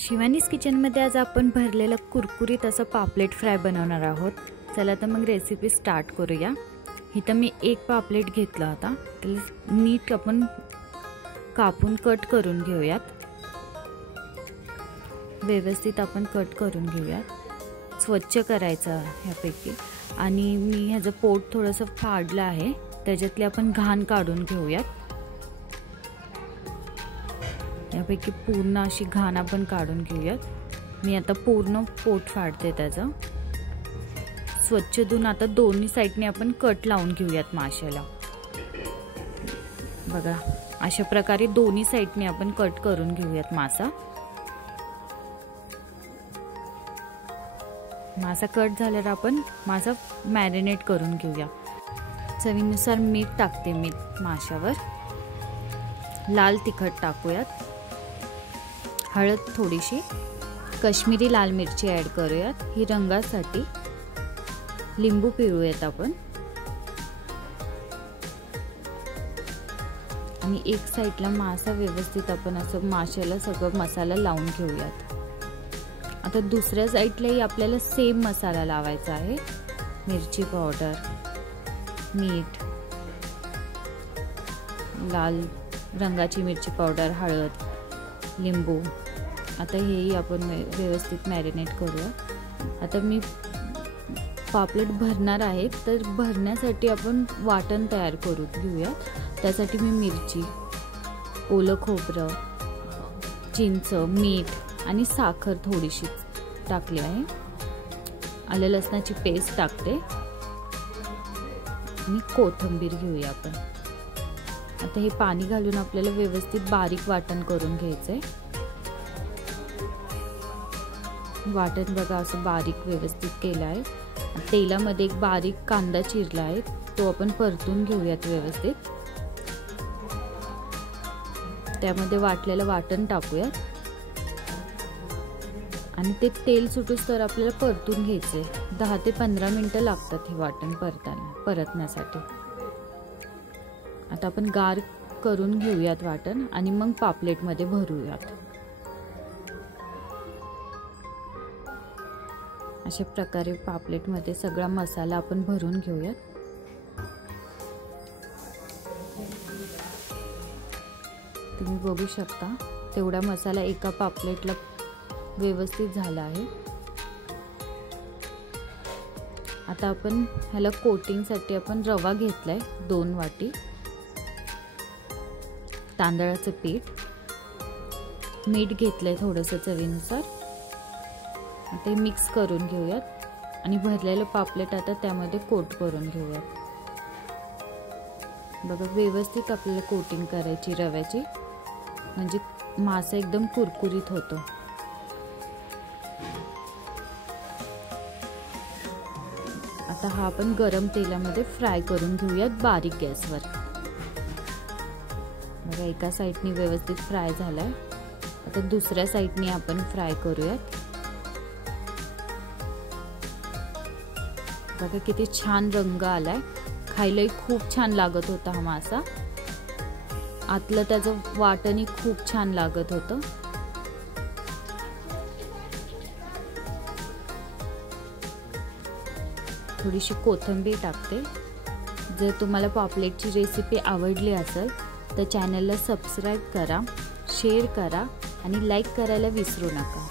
शिवानीज किचनमध्ये आज आपण भरलेलं कुरकुरीत असं पापलेट फ्राय बनवणार आहोत। चला तर मग रेसिपी स्टार्ट करूया। इथं मी एक पापलेट घेतला होता, त्याला नीट आपण कापून कट करून घेऊयात। व्यवस्थित आपण कट करून घेऊयात, स्वच्छ करायचं ह्यापैकी। आणि मी ह्याचं पोट थोडंसं फाडलं आहे, त्याच्यातली आपण घाण काढून घेऊयात। यापैकी पूर्ण अशी घाण आपण काढून घेऊयात। मी आता पूर्ण पोट फाडते त्याचं। स्वच्छ धुवून आता दोन्ही साइडने आपण कट लावून घेऊयात माशाला। बघा, अशा प्रकारे दोन्ही साइडने आपण कट करून घेऊयात मासा। मासा कट झाल्यावर आपण मासा मॅरिनेट करून घेऊया। चवीनुसार मीठ टाकते मी माशावर। लाल तिखट टाकूयात, हळद थोडीशी, काश्मीरी लाल मिरची ॲड करूयात ही रंगासाठी। लिंबू पिळूयात आपण आणि एक साइडला मासा व्यवस्थित आपण असं माशाला सगळं मसाला लावून घेऊयात। आता दुसऱ्या साइडलाही आपल्याला सेम मसाला लावायचा आहे। मिरची पावडर, मीठ, लाल रंगाची मिरची पावडर, हळद, लिंबू। आता हेही आपण व्यवस्थित मॅरिनेट करूया। आता मी पापलेट भरणार आहे, तर भरण्यासाठी आपण वाटण तयार करून घेऊया। त्यासाठी मी मिरची, ओलं खोबरं, चिंच, मीठ आणि साखर थोडीशी टाकली आहे। आलं लसणाची पेस्ट टाकते आणि कोथिंबीर घेऊया आपण। आता हे पाणी घालून आपल्याला व्यवस्थित बारीक वाटण करून घ्यायचंय। वाटण बघा असं बारीक व्यवस्थित केलं आहे। तेलामध्ये एक बारीक कांदा चिरला आहे, तो आपण परतून घेऊयात व्यवस्थित। त्यामध्ये वाटलेलं वाटण टाकूयात आणि ते तेल सुटूस तर आपल्याला परतून घ्यायचंय। 10 ते 15 मिनिटं लागतात हे वाटण परतण्यासाठी। आता आपण गार करून घेऊयात वाटण आणि मग पापलेट मध्ये भरूयात। अशा प्रकारे पापलेट मध्ये सगळा मसाला आपण भरून घेऊयात। तुम्ही बघू शकता तेवढा मसाला एका पापलेटला व्यवस्थित झाला आहे। आता आपण ह्याला कोटिंग साठी आपण रवा घेतलाय 2 वाटी, तांदळाचं पीठ, मीठ घेतलंय थोडंसं चवीनुसार। ते मिक्स करून घेऊयात आणि भरलेलं पापलेट आता त्यामध्ये कोट करून घेऊयात। बघा, व्यवस्थित आपल्याला कोटिंग करायची रव्याची, म्हणजे मासा एकदम कुरकुरीत होतो। आता हा आपण गरम तेलामध्ये फ्राय करून घेऊयात बारीक गॅसवर। बघा, एका साइडनी व्यवस्थित फ्राय झालाय। आता दुसऱ्या साइडनी आपण फ्राय करूयात। बघा किती छान रंग आलाय, खायलाही खूप छान लागत होता हा मासा। आतलं त्याचं वाटणही खूप छान लागत होतं। थोडीशी कोथिंबीर टाकते। जर तुम्हाला पापलेटची रेसिपी आवडली असेल तर चॅनलला सबस्क्राईब करा, शेअर करा आणि लाईक करायला विसरू नका।